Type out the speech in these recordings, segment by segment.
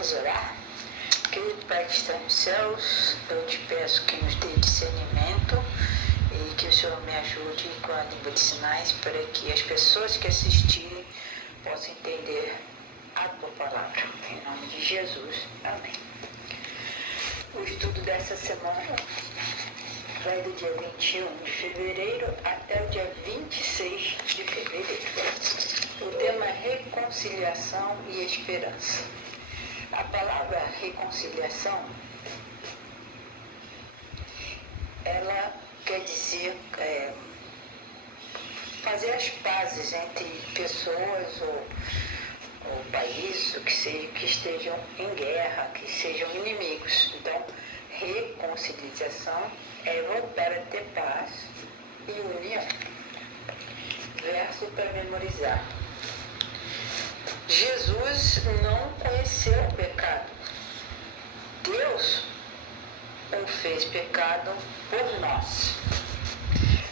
Vamos orar? Querido Pai que está nos céus, eu te peço que nos dê discernimento e que o Senhor me ajude com a língua de sinais para que as pessoas que assistirem possam entender a tua palavra. Em nome de Jesus. Amém. O estudo dessa semana vai do dia 21 de fevereiro até o dia 26 de fevereiro. O tema é reconciliação e esperança. A palavra reconciliação, ela quer dizer fazer as pazes entre pessoas ou países que estejam em guerra, que sejam inimigos. Então, reconciliação é voltar a ter paz e união. Verso para memorizar. Jesus não conheceu o pecado. Deus o fez pecado por nós,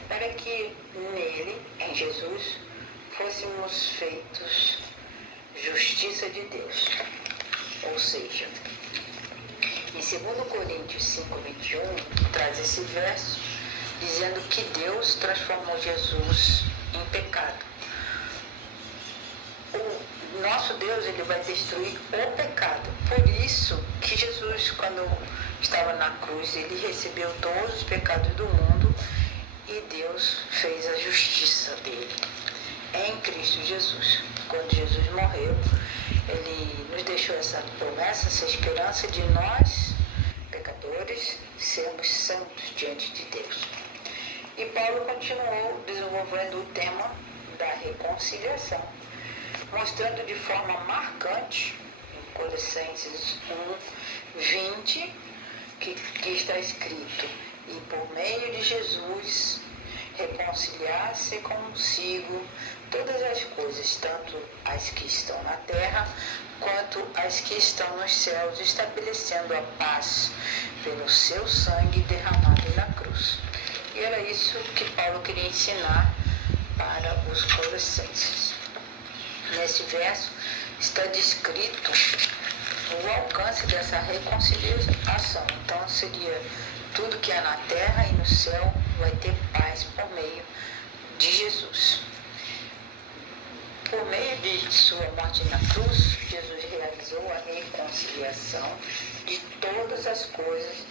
para que nele, em Jesus, fôssemos feitos justiça de Deus. Ou seja, em 2 Coríntios 5:21, traz esse verso dizendo que Deus transformou Jesus em pecado. O nosso Deus, ele vai destruir o pecado. Por isso que Jesus, quando estava na cruz, ele recebeu todos os pecados do mundo e Deus fez a justiça dele em Cristo Jesus. Quando Jesus morreu, ele nos deixou essa promessa, essa esperança de nós, pecadores, sermos santos diante de Deus. E Paulo continuou desenvolvendo o tema da reconciliação, mostrando de forma marcante, em Colossenses 1:20, que está escrito: e por meio de Jesus reconciliar-se consigo todas as coisas, tanto as que estão na terra quanto as que estão nos céus, estabelecendo a paz pelo seu sangue derramado na cruz. E era isso que Paulo queria ensinar para os colossenses. Nesse verso está descrito o alcance dessa reconciliação. Então seria tudo que é na terra e no céu vai ter paz por meio de Jesus. Por meio de sua morte na cruz, Jesus realizou a reconciliação de todas as coisas,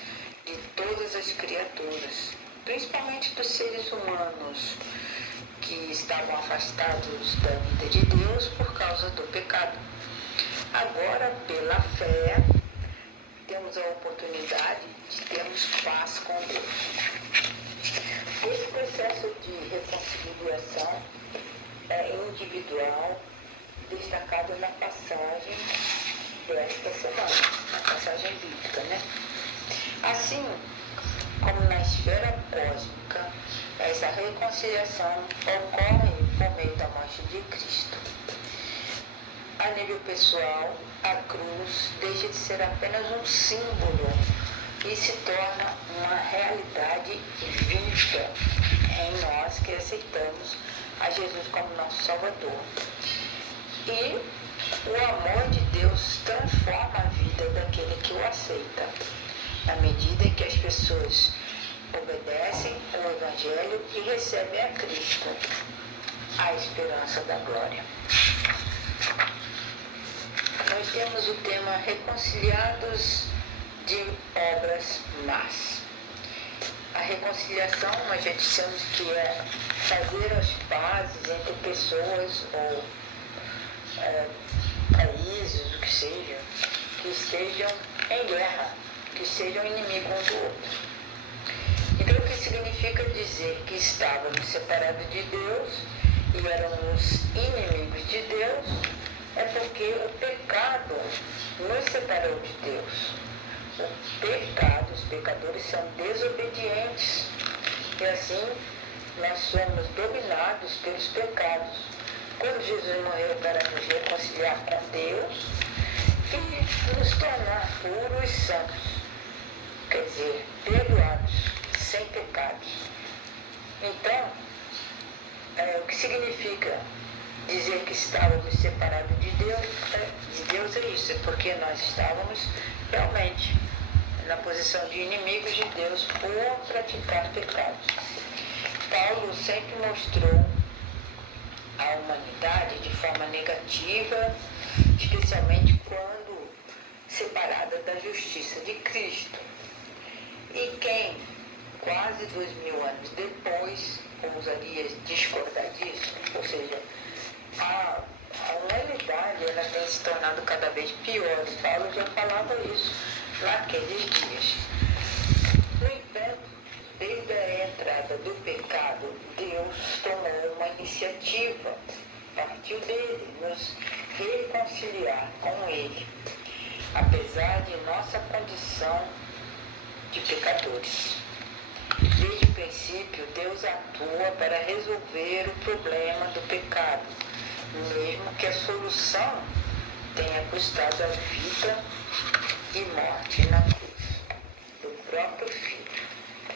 de todas as criaturas, principalmente dos seres humanos que estavam afastados da vida de Deus por causa do pecado. Agora, pela fé, temos a oportunidade de termos paz com Deus. Esse processo de reconciliação é individual, destacado na passagem desta semana, na passagem bíblica, né? Assim como na esfera cósmica, essa reconciliação ocorre por meio da morte de Cristo. A nível pessoal, a cruz deixa de ser apenas um símbolo e se torna uma realidade viva em nós que aceitamos a Jesus como nosso Salvador. E o amor de Deus transforma a vida daquele que o aceita, na medida em que as pessoas obedecem ao Evangelho e recebem a Cristo, a esperança da glória. Nós temos o tema reconciliados de obras más. A reconciliação, nós já dissemos que é fazer as pazes entre pessoas ou países, o que seja, que estejam em guerra, que sejam inimigos um do outro. Então, o que significa dizer que estávamos separados de Deus e éramos inimigos de Deus, é porque o pecado nos separou de Deus. O pecado, os pecadores são desobedientes e assim nós somos dominados pelos pecados. Quando Jesus morreu para nos reconciliar com Deus e nos tornar puros e santos, quer dizer, perdoados, sem pecados. Então, o que significa dizer que estávamos separados de Deus é isso, é porque nós estávamos realmente na posição de inimigos de Deus por praticar pecados. Paulo sempre mostrou a humanidade de forma negativa, especialmente quando separada da justiça de Cristo. E quem, quase 2000 anos depois, ousaria discordar disso, ou seja, a humanidade ela tem se tornado cada vez pior. Paulo já falava isso naqueles dias. No entanto, desde a entrada do pecado, Deus tomou uma iniciativa, partiu dele, nos reconciliar com Ele, apesar de nossa condição de pecadores. Desde o princípio, Deus atua para resolver o problema do pecado, mesmo que a solução tenha custado a vida e morte na cruz do próprio Filho,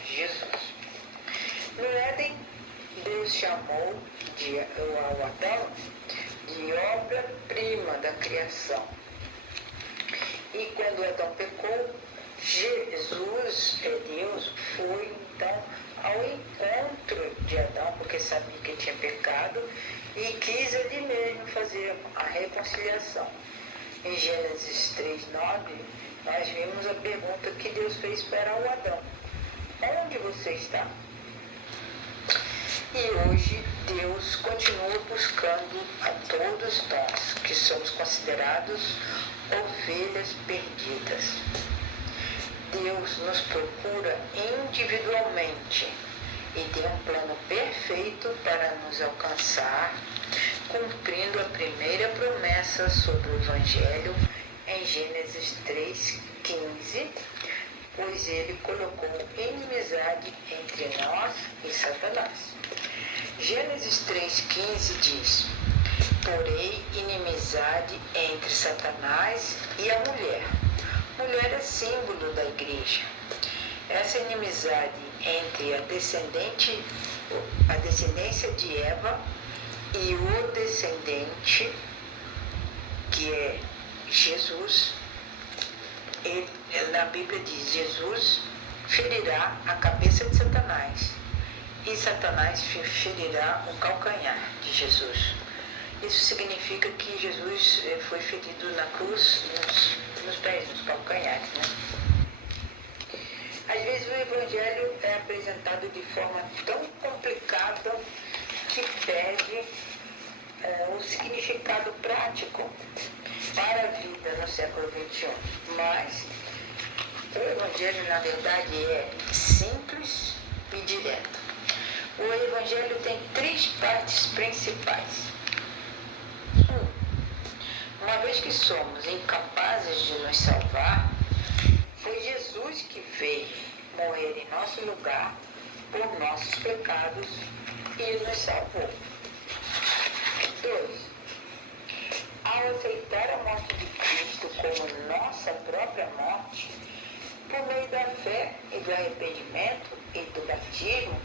Jesus. No Éden, Deus chamou ao Adão de obra-prima da criação. E quando Adão pecou, Jesus, Deus, foi então ao encontro de Adão, porque sabia que tinha pecado, e quis ele mesmo fazer a reconciliação. Em Gênesis 3:9, nós vimos a pergunta que Deus fez para o Adão: onde você está? E hoje Deus continua buscando a todos nós, que somos considerados ovelhas perdidas. Deus nos procura individualmente e tem um plano perfeito para nos alcançar, cumprindo a primeira promessa sobre o Evangelho em Gênesis 3:15, pois ele colocou inimizade entre nós e Satanás. Gênesis 3:15 diz: porém, inimizade entre Satanás e a mulher. Mulher é símbolo da igreja. Essa inimizade entre a descendência de Eva e o descendente, que é Jesus, na Bíblia diz: Jesus ferirá a cabeça de Satanás e Satanás ferirá o calcanhar de Jesus. Isso significa que Jesus foi ferido na cruz, nos pés, nos calcanhares, né? Às vezes o Evangelho é apresentado de forma tão complicada que perde o significado prático para a vida no século XXI. Mas o Evangelho, na verdade, é simples e direto. O Evangelho tem 3 partes principais. Uma vez que somos incapazes de nos salvar, foi Jesus que veio morrer em nosso lugar por nossos pecados e nos salvou. 2. Ao aceitar a morte de Cristo como nossa própria morte, por meio da fé e do arrependimento e do batismo,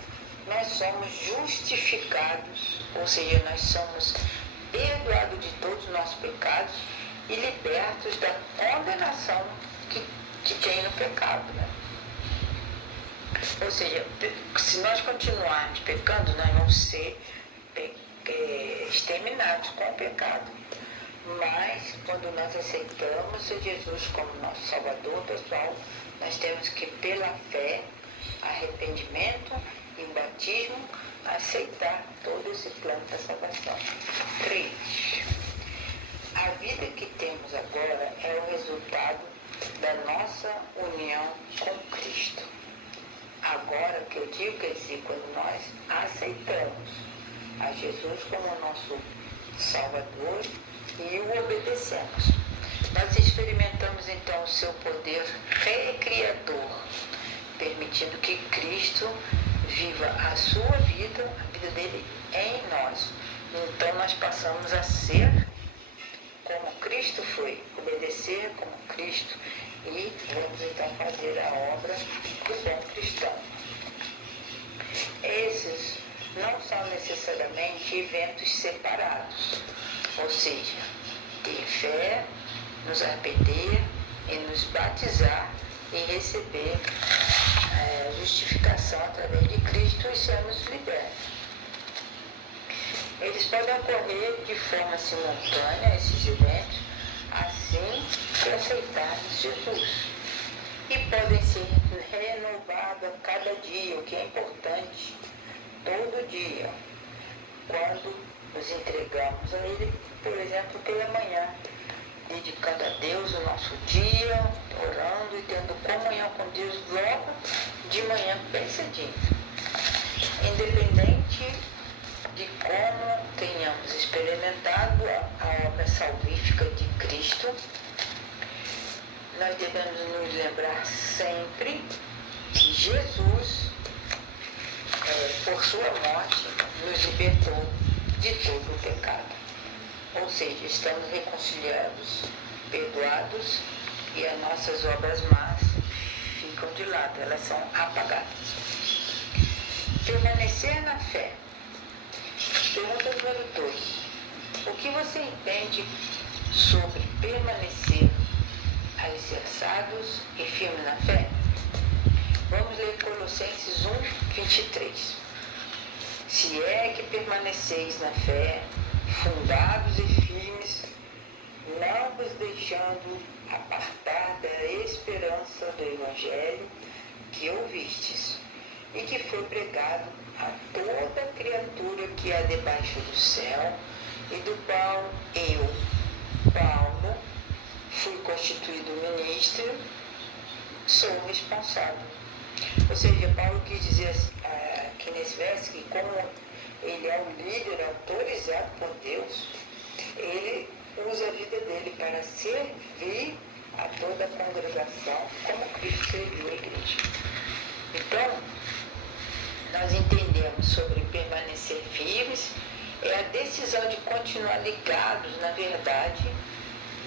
nós somos justificados, ou seja, nós somos perdoados de todos os nossos pecados e libertos da condenação que tem no pecado, né? Ou seja, se nós continuarmos pecando, nós vamos ser exterminados com o pecado. Mas, quando nós aceitamos Jesus como nosso Salvador, pessoal, nós temos que, pela fé, arrependimento e batismo, aceitar todo esse plano da salvação. 3. A vida que temos agora é o resultado da nossa união com Cristo. Agora, o que eu digo quer dizer, quando nós aceitamos a Jesus como nosso Salvador e o obedecemos, nós experimentamos então o seu poder recriador, permitindo que Cristo viva a sua vida, a vida dele em nós. Então nós passamos a ser como Cristo foi, obedecer como Cristo, e vamos então fazer a obra do bom cristão. Esses não são necessariamente eventos separados, ou seja, ter fé, nos arrepender e nos batizar e receber justificação através de Cristo e sermos libertos. Eles podem ocorrer de forma simultânea, esses eventos, assim que aceitarmos Jesus. E podem ser renovados a cada dia, o que é importante, todo dia, quando nos entregamos a Ele, por exemplo, pela manhã, dedicando a Deus o nosso dia, orando e tendo comunhão com Deus logo de manhã bem cedinho. Independente de como tenhamos experimentado a obra salvífica de Cristo, nós devemos nos lembrar sempre que Jesus, por sua morte, nos libertou de todo o pecado. Ou seja, estamos reconciliados, perdoados e as nossas obras más ficam de lado, elas são apagadas. Permanecer na fé. Pergunta número 2. O que você entende sobre permanecer alicerçados e firmes na fé? Vamos ler Colossenses 1, 23. Se é que permaneceis na fé, fundados e firmes, não vos deixando apartar da esperança do Evangelho que ouvistes e que foi pregado a toda criatura que há debaixo do céu, e do qual eu, Paulo, fui constituído ministro, sou responsável. Ou seja, Paulo quis dizer aqui nesse verso que como ele é um líder autorizado por Deus, ele usa a vida dele para servir a toda a congregação, como Cristo serviu a igreja. Então, nós entendemos sobre permanecer firmes, é a decisão de continuar ligados na verdade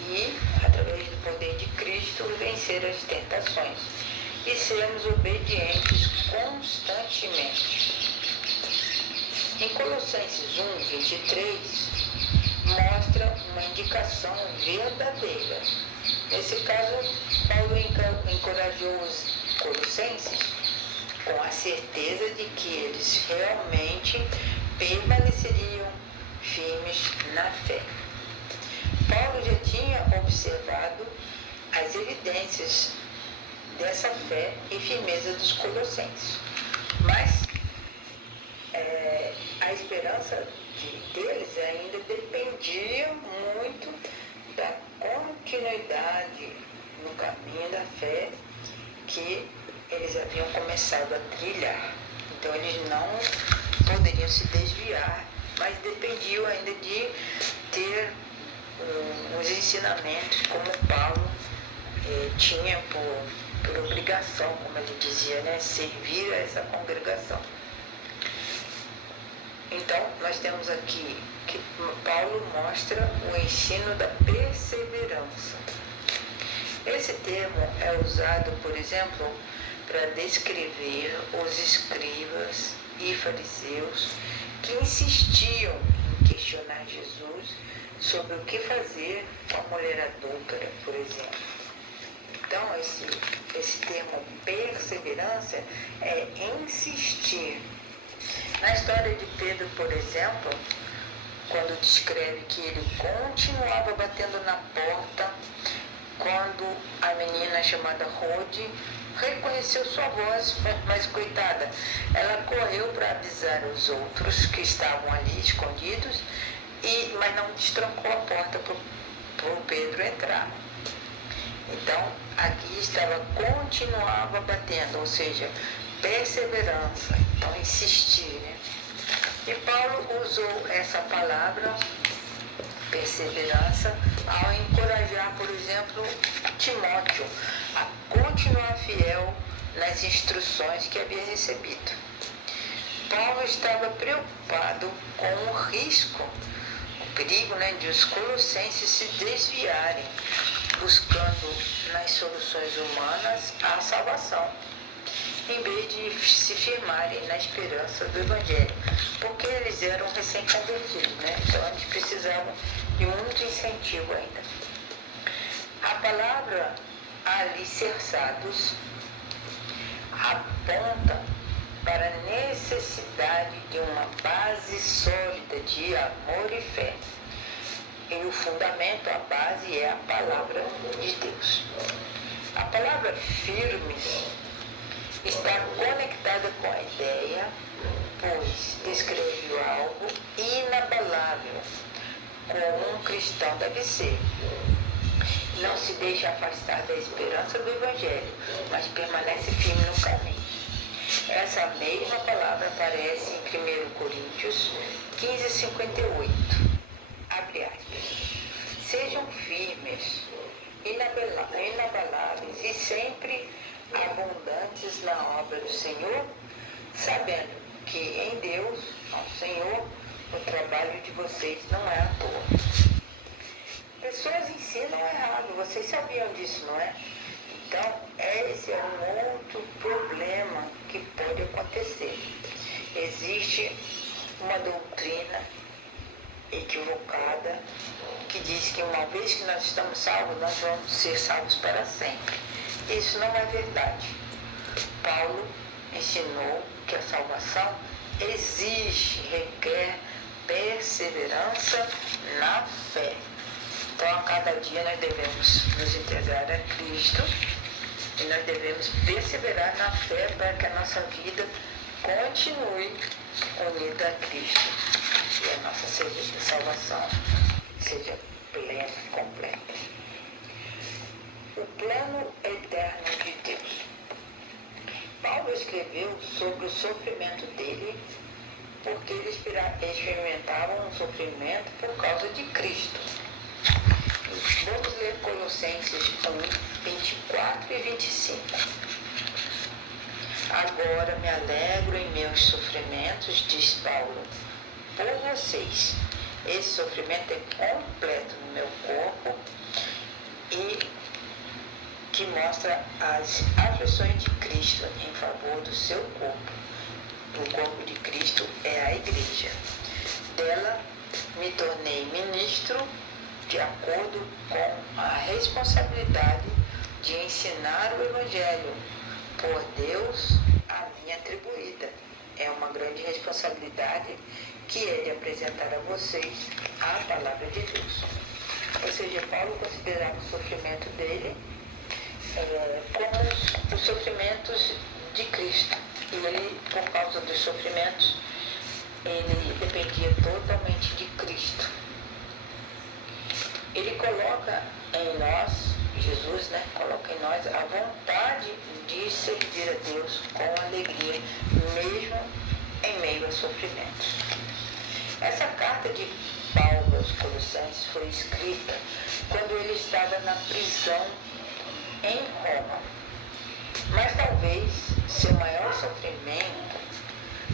e, através do poder de Cristo, vencer as tentações e sermos obedientes constantemente. Em Colossenses 1, 23, mostra uma indicação verdadeira. Nesse caso, Paulo encorajou os colossenses com a certeza de que eles realmente permaneceriam firmes na fé. Paulo já tinha observado as evidências dessa fé e firmeza dos colossenses, mas a esperança deles ainda dependia muito da continuidade no caminho da fé que eles haviam começado a trilhar. Então eles não poderiam se desviar, mas dependiam ainda de ter os ensinamentos como Paulo tinha por obrigação, como ele dizia, né, servir a essa congregação. Então, nós temos aqui que Paulo mostra o ensino da perseverança. Esse termo é usado, por exemplo, para descrever os escribas e fariseus que insistiam em questionar Jesus sobre o que fazer com a mulher adúltera, por exemplo. Então, esse termo perseverança é insistir. Na história de Pedro, por exemplo, quando descreve que ele continuava batendo na porta, quando a menina chamada Rode reconheceu sua voz, mas coitada, ela correu para avisar os outros que estavam ali escondidos, mas não destrancou a porta para o Pedro entrar. Então, aqui continuava batendo, ou seja, perseverança, então insistir, né? E Paulo usou essa palavra, perseverança, ao encorajar, por exemplo, Timóteo a continuar fiel nas instruções que havia recebido. Paulo estava preocupado com o risco, o perigo, né, de os colossenses se desviarem, buscando nas soluções humanas a salvação. em vez de se firmarem na esperança do Evangelho, porque eles eram recém-convertidos, né? Então eles precisavam de muito incentivo ainda. A palavra alicerçados aponta para a necessidade de uma base sólida de amor e fé. E o fundamento, a base, é a palavra de Deus. A palavra firmes está conectada com a ideia, pois descreve algo inabalável, como um cristão deve ser. Não se deixa afastar da esperança do Evangelho, mas permanece firme no caminho. Essa mesma palavra aparece em 1 Coríntios 15:58. Abre aspas. Sejam firmes, inabaláveis e sempre abundantes na obra do Senhor, sabendo que em Deus, nosso Senhor, o trabalho de vocês não é à toa. Pessoas ensinam errado, vocês sabiam disso, não é? Então, esse é um outro problema que pode acontecer. Existe uma doutrina equivocada que diz que uma vez que nós estamos salvos, nós vamos ser salvos para sempre. Isso não é verdade. Paulo ensinou que a salvação requer perseverança na fé. Então, a cada dia nós devemos nos entregar a Cristo e nós devemos perseverar na fé para que a nossa vida continue unida a Cristo e a nossa salvação seja plena e completa. O plano eterno de Deus. Paulo escreveu sobre o sofrimento dele porque eles experimentavam um sofrimento por causa de Cristo. Vamos ler Colossenses 1, 24 e 25. Agora me alegro em meus sofrimentos, diz Paulo, por vocês. Esse sofrimento é completo no meu corpo e que mostra as aflições de Cristo em favor do seu corpo. O corpo de Cristo é a igreja. Dela me tornei ministro de acordo com a responsabilidade de ensinar o Evangelho por Deus a mim atribuída. É uma grande responsabilidade que é de apresentar a vocês a palavra de Deus. Ou seja, Paulo considerava o sofrimento dele como os sofrimentos de Cristo. E ele, por causa dos sofrimentos, ele dependia totalmente de Cristo. Ele coloca em nós, Jesus, coloca em nós a vontade de servir a Deus com alegria, mesmo em meio a sofrimentos. Essa carta de Paulo aos Colossenses foi escrita quando ele estava na prisão em Roma. Mas talvez seu maior sofrimento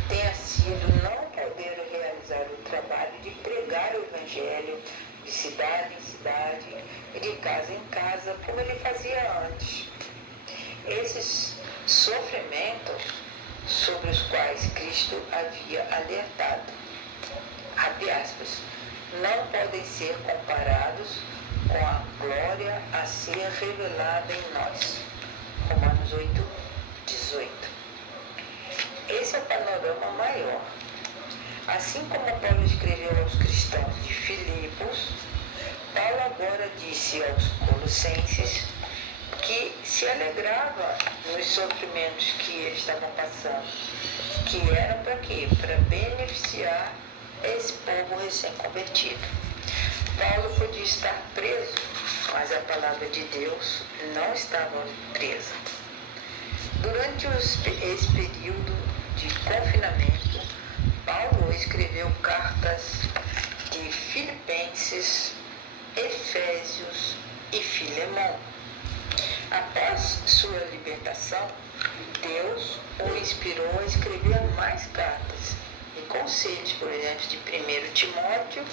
tenha sido não poder realizar o trabalho de pregar o Evangelho de cidade em cidade e de casa em casa, como ele fazia antes. Esses sofrimentos sobre os quais Cristo havia alertado, abre aspas, não podem ser comparados com a glória a ser revelada em nós. Romanos 8, 18. Esse é o panorama maior. Assim como Paulo escreveu aos cristãos de Filipos, Paulo agora disse aos Colossenses que se alegrava nos sofrimentos que eles estavam passando, que eram para quê? Para beneficiar esse povo recém-convertido. Paulo podia estar preso, mas a palavra de Deus não estava presa. Durante esse período de confinamento, Paulo escreveu cartas de Filipenses, Efésios e Filemão. Após sua libertação, Deus o inspirou a escrever mais cartas e conselhos, por exemplo, de 1 Timóteo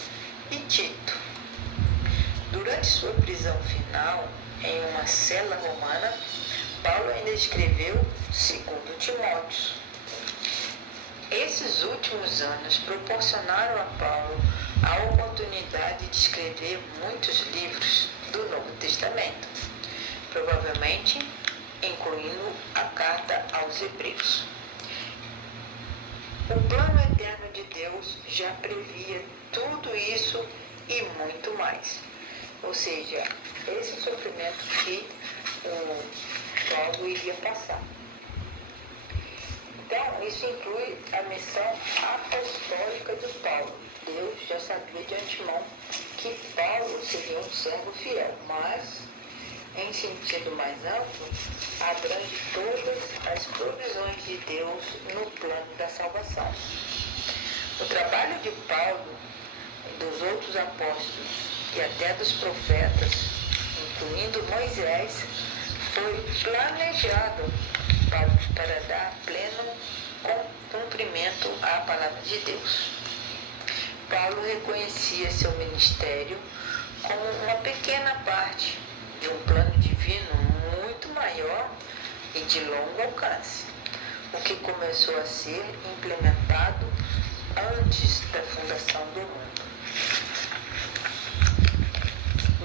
e Tito. Durante sua prisão final, em uma cela romana, Paulo ainda escreveu 2 Timóteo. Esses últimos anos proporcionaram a Paulo a oportunidade de escrever muitos livros do Novo Testamento, provavelmente incluindo a carta aos Hebreus. O plano eterno de Deus já previa tudo isso e muito mais. Ou seja, esse sofrimento que o Paulo iria passar. Então, isso inclui a missão apostólica de Paulo. Deus já sabia de antemão que Paulo seria um servo fiel, mas, em sentido mais amplo, abrange todas as provisões de Deus no plano da salvação. O trabalho de Paulo, dos outros apóstolos e até dos profetas, incluindo Moisés, foi planejado para dar pleno cumprimento à palavra de Deus. Paulo reconhecia seu ministério como uma pequena parte de um plano divino muito maior e de longo alcance, o que começou a ser implementado antes da fundação do mundo.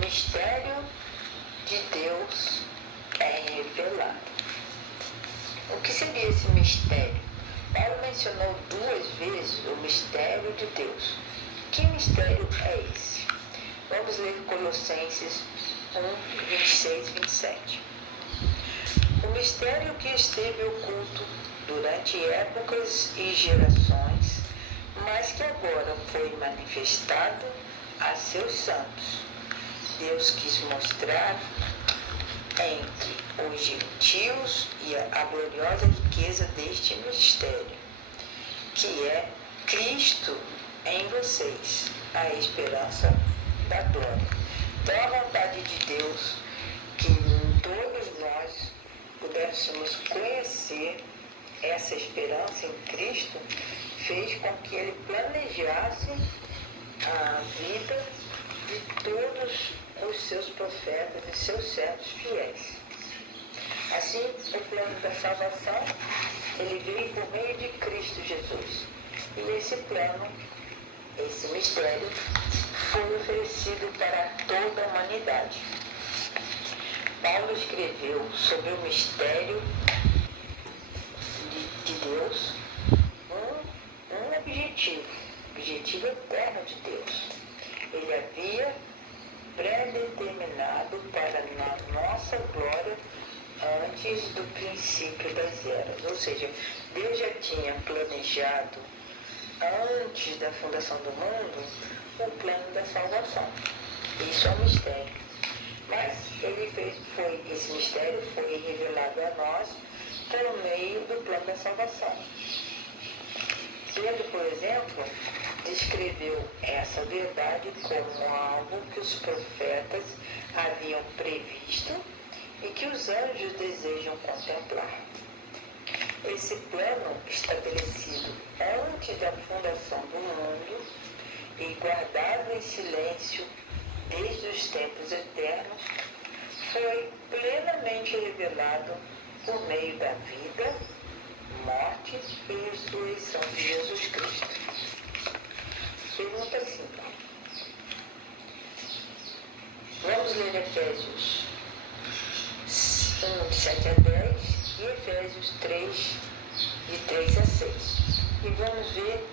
Mistério de Deus é revelado. O que seria esse mistério? Paulo mencionou 2 vezes o mistério de Deus. Que mistério é esse? Vamos ler Colossenses 1, 26 e 27. O mistério que esteve oculto durante épocas e gerações, mas que agora foi manifestado a seus santos. Deus quis mostrar entre os gentios e a gloriosa riqueza deste mistério, que é Cristo em vocês, a esperança da glória. Então, a vontade de Deus que todos nós pudéssemos conhecer essa esperança em Cristo fez com que ele planejasse a vida de todos os seus profetas e seus servos fiéis. Assim, o plano da salvação, ele veio por meio de Cristo Jesus. E esse plano, esse mistério, foi oferecido para toda a humanidade. Paulo escreveu sobre o mistério de Deus um objetivo eterno de Deus. Ele havia pré-determinado para a nossa glória antes do princípio das eras. Ou seja, Deus já tinha planejado, antes da fundação do mundo, o plano da salvação. Isso é um mistério. Mas esse mistério foi revelado a nós por meio do plano da salvação. Pedro, por exemplo, descreveu essa verdade como algo que os profetas haviam previsto e que os anjos desejam contemplar. Esse plano, estabelecido antes da fundação do mundo e guardado em silêncio desde os tempos eternos, foi plenamente revelado por meio da vida, morte e ressurreição de Jesus Cristo. Pergunta 5. Vamos ler Efésios 1, de 7 a 10 e Efésios 3, de 3 a 6. E vamos ver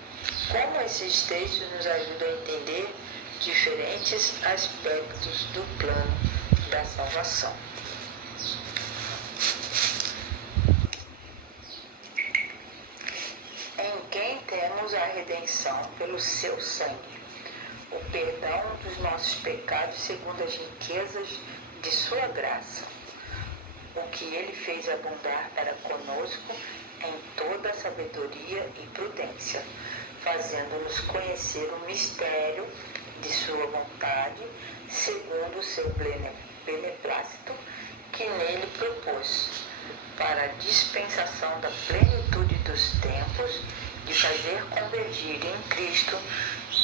como esses textos nos ajudam a entender diferentes aspectos do plano da salvação. Em quem temos a redenção pelo seu sangue, o perdão dos nossos pecados segundo as riquezas de sua graça, o que ele fez abundar para conosco em toda sabedoria e prudência, fazendo-nos conhecer o mistério de sua vontade, segundo o seu beneplácito, que nele propôs, para a dispensação da plenitude dos tempos, de fazer convergir em Cristo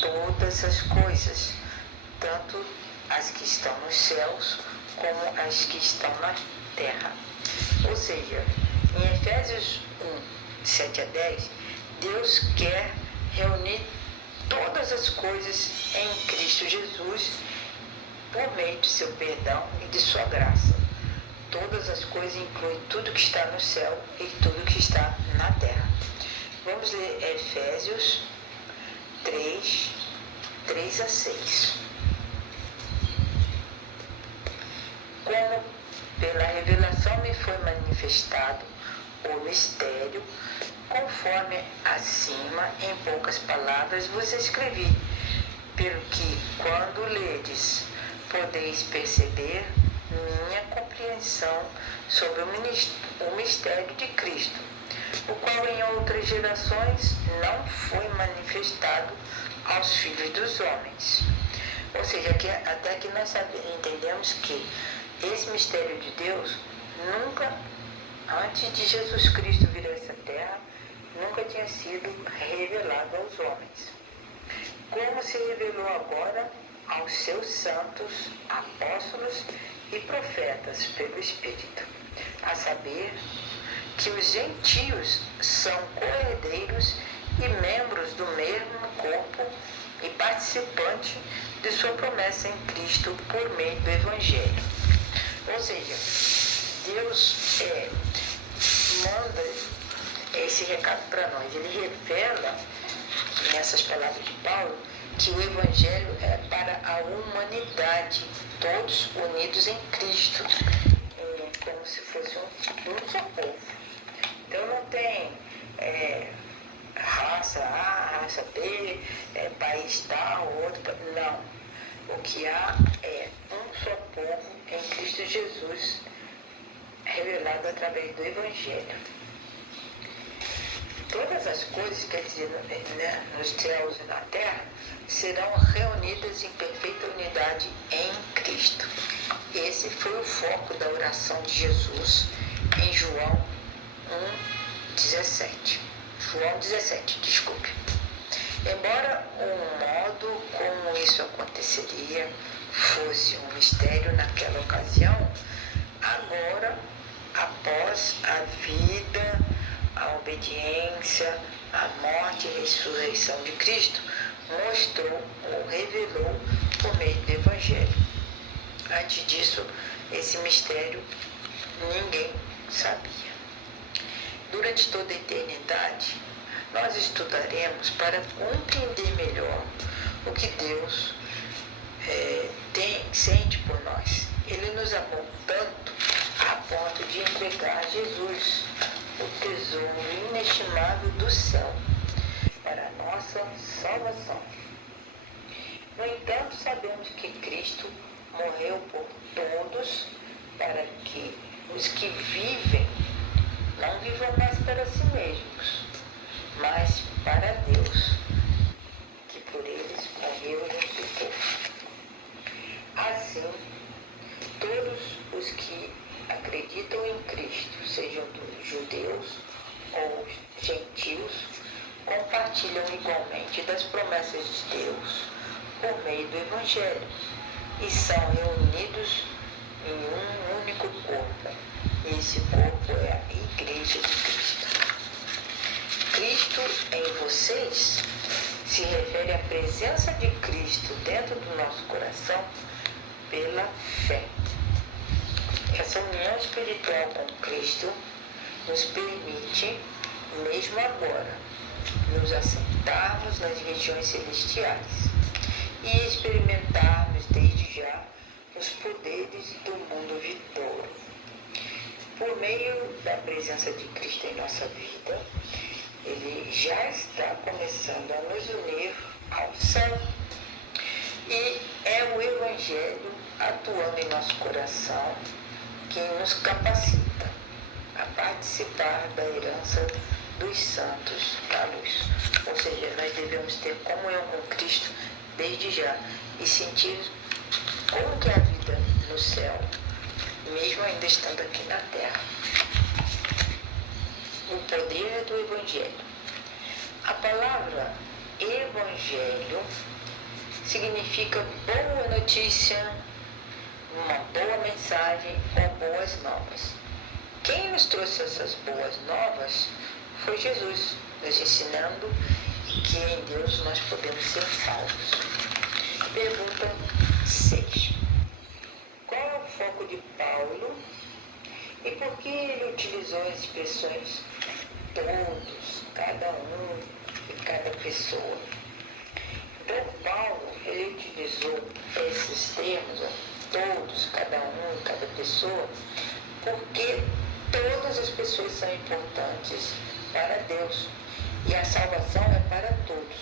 todas as coisas, tanto as que estão nos céus como as que estão na terra. Ou seja, em Efésios 1, 7 a 10, Deus quer reunir todas as coisas em Cristo Jesus por meio de seu perdão e de sua graça. Todas as coisas incluem tudo que está no céu e tudo que está na terra. Vamos ler Efésios 3, 3 a 6. Como pela revelação me foi manifestado o mistério, conforme acima, em poucas palavras, vos escrevi, pelo que, quando ledes, podeis perceber minha compreensão sobre o mistério de Cristo, o qual em outras gerações não foi manifestado aos filhos dos homens. Ou seja, até que nós entendemos que esse mistério de Deus nunca, antes de Jesus Cristo vir a essa terra, nunca tinha sido revelado aos homens. Como se revelou agora aos seus santos, apóstolos e profetas pelo Espírito, a saber que os gentios são co-herdeiros e membros do mesmo corpo e participantes de sua promessa em Cristo por meio do Evangelho. Ou seja, Deus manda esse recado para nós. Ele revela, nessas palavras de Paulo, que o Evangelho é para a humanidade, todos unidos em Cristo, como se fosse um só povo. Então não tem raça A, raça B, país tal, outro. Não. O que há é um só povo em Cristo Jesus, revelado através do Evangelho. Todas as coisas, quer dizer, nos céus e na terra, serão reunidas em perfeita unidade em Cristo. Esse foi o foco da oração de Jesus em João 1,17. João 17, desculpe. Embora o modo como isso aconteceria fosse um mistério naquela ocasião, agora, após a vida, a obediência, a morte e ressurreição de Cristo, mostrou ou revelou por meio do Evangelho. Antes disso, esse mistério ninguém sabia. Durante toda a eternidade, nós estudaremos para compreender melhor o que Deus sente por nós. Ele nos amou tanto a ponto de entregar a Jesus, o tesouro inestimável do céu, para a nossa salvação. No entanto, sabemos que Cristo morreu por todos, para que os que vivem não vivam mais para si mesmos, mas para Deus, que por eles morreu e ressuscitou. Assim, todos os que acreditam em Cristo, sejam judeus ou gentios, compartilham igualmente das promessas de Deus por meio do Evangelho e são reunidos em um único corpo. Esse corpo é a Igreja de Cristo. Cristo em vocês se refere à presença de Cristo dentro do nosso coração pela fé. Essa união espiritual com Cristo nos permite, mesmo agora, nos assentarmos nas regiões celestiais e experimentarmos desde já os poderes do mundo vindouro. Por meio da presença de Cristo em nossa vida, Ele já está começando a nos unir ao céu. E é o Evangelho atuando em nosso coração que nos capacita a participar da herança dos santos da luz. Ou seja, nós devemos ter comunhão com Cristo desde já e sentir como que é a vida no céu, mesmo ainda estando aqui na terra. O poder do Evangelho. A palavra Evangelho significa boa notícia, uma boa mensagem ou boas novas. Quem nos trouxe essas boas novas foi Jesus, nos ensinando que em Deus nós podemos ser salvos. Pergunta 6. Qual é o foco de Paulo e por que ele utilizou as expressões todos, cada um e cada pessoa? Então, Paulo, ele utilizou esses termos, todos, cada um e cada pessoa, porque todas as pessoas são importantes para Deus e a salvação é para todos.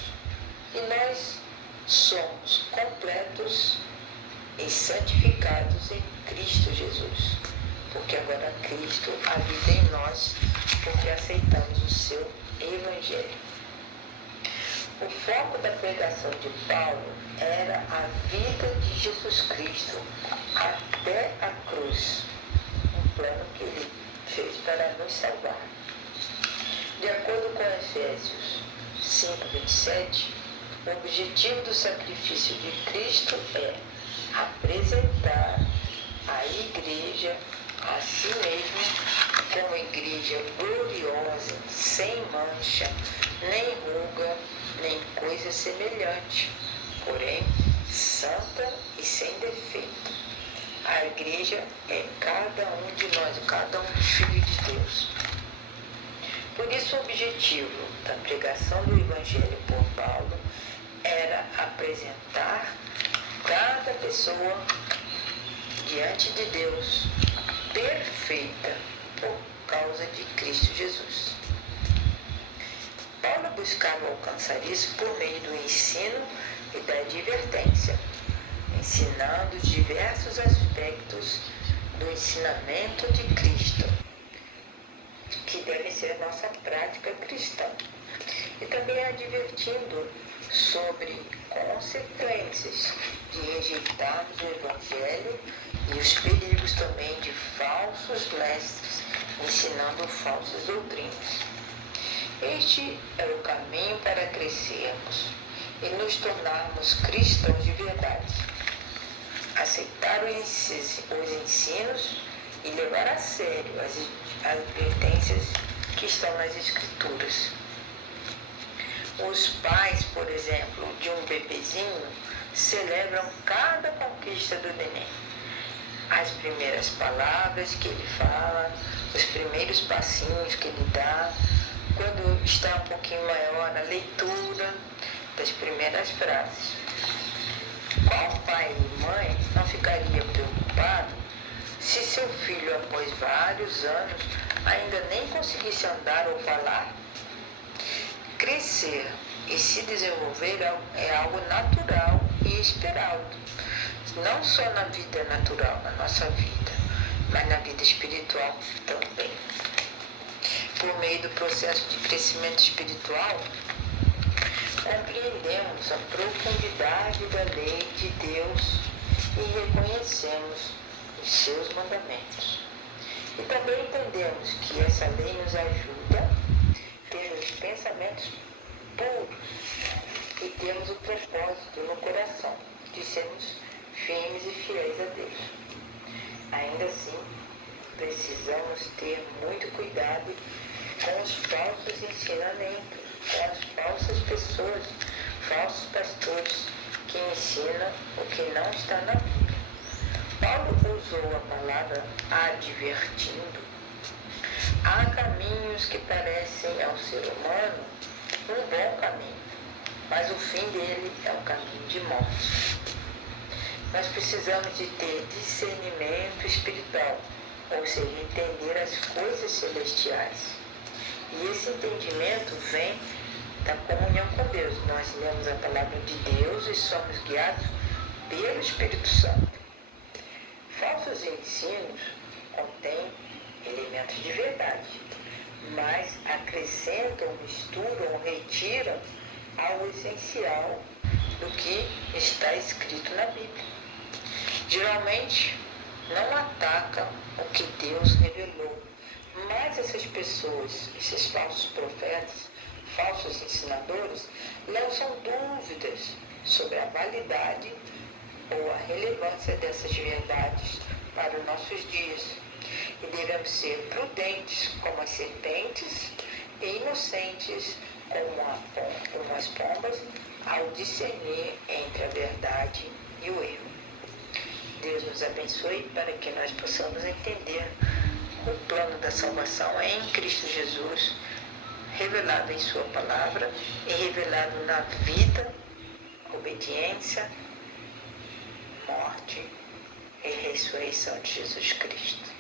E nós somos completos e santificados em Cristo Jesus, porque agora Cristo habita em nós, porque aceitamos o seu Evangelho. O foco da pregação de Paulo era a vida de Jesus Cristo até a cruz, um plano que ele fez para nos salvar. De acordo com Efésios 5:27, o objetivo do sacrifício de Cristo é apresentar a igreja a si mesmo como igreja gloriosa, sem mancha, nem ruga, nem coisa semelhante, porém santa e sem defeito. A igreja é cada um de nós, cada um dos filhos de Deus. Por isso o objetivo da pregação do Evangelho por Paulo era apresentar cada pessoa diante de Deus perfeita por causa de Cristo Jesus. Paulo buscava alcançar isso por meio do ensino e da advertência, ensinando diversos aspectos do ensinamento de Cristo, que deve ser a nossa prática cristã, e também advertindo sobre consequências de rejeitarmos o Evangelho e os perigos também de falsos mestres ensinando falsas doutrinas. Este é o caminho para crescermos e nos tornarmos cristãos de verdade. Aceitar os ensinos e levar a sério as advertências que estão nas Escrituras. Os pais, por exemplo, de um bebezinho, celebram cada conquista do neném. As primeiras palavras que ele fala, os primeiros passinhos que ele dá, quando está um pouquinho maior, a leitura das primeiras frases. Qual pai e mãe não ficaria preocupado se seu filho, após vários anos, ainda nem conseguisse andar ou falar? Crescer e se desenvolver é algo natural e esperado, não só na vida natural, na nossa vida, mas na vida espiritual também. Por meio do processo de crescimento espiritual, compreendemos a profundidade da lei de Deus e reconhecemos os seus mandamentos. E também entendemos que essa lei nos ajuda a ter os pensamentos puros e temos o propósito no coração de sermos firmes e fiéis a Deus. Ainda assim, precisamos ter muito cuidado com os falsos ensinamentos, com as falsas pessoas, falsos pastores que ensinam o que não está na Bíblia. Paulo usou a palavra advertindo. Há caminhos que parecem ao ser humano um bom caminho, mas o fim dele é um caminho de morte. Nós precisamos de ter discernimento espiritual, ou seja, entender as coisas celestiais. E esse entendimento vem da comunhão com Deus. Nós lemos a palavra de Deus e somos guiados pelo Espírito Santo. Falsos ensinos contêm elementos de verdade, mas acrescentam, misturam, retiram algo essencial do que está escrito na Bíblia. Geralmente não atacam o que Deus revelou, mas essas pessoas, esses falsos profetas, falsos ensinadores, lançam dúvidas sobre a validade ou a relevância dessas verdades para os nossos dias. E devemos devemos ser prudentes como as serpentes e inocentes como as pombas ao discernir entre a verdade e o erro. Deus nos abençoe para que nós possamos entender o plano da salvação em Cristo Jesus, revelado em sua palavra e revelado na vida, obediência, morte e ressurreição de Jesus Cristo.